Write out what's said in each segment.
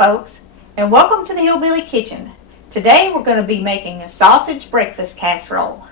folks, and welcome to the Hillbilly Kitchen. Today we're going to be making a sausage breakfast casserole.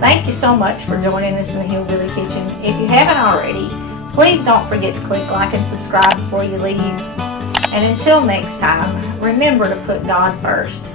Thank you so much for joining us in the Hillbilly Kitchen. If you haven't already, please don't forget to click like and subscribe before you leave. And until next time, remember to put God first.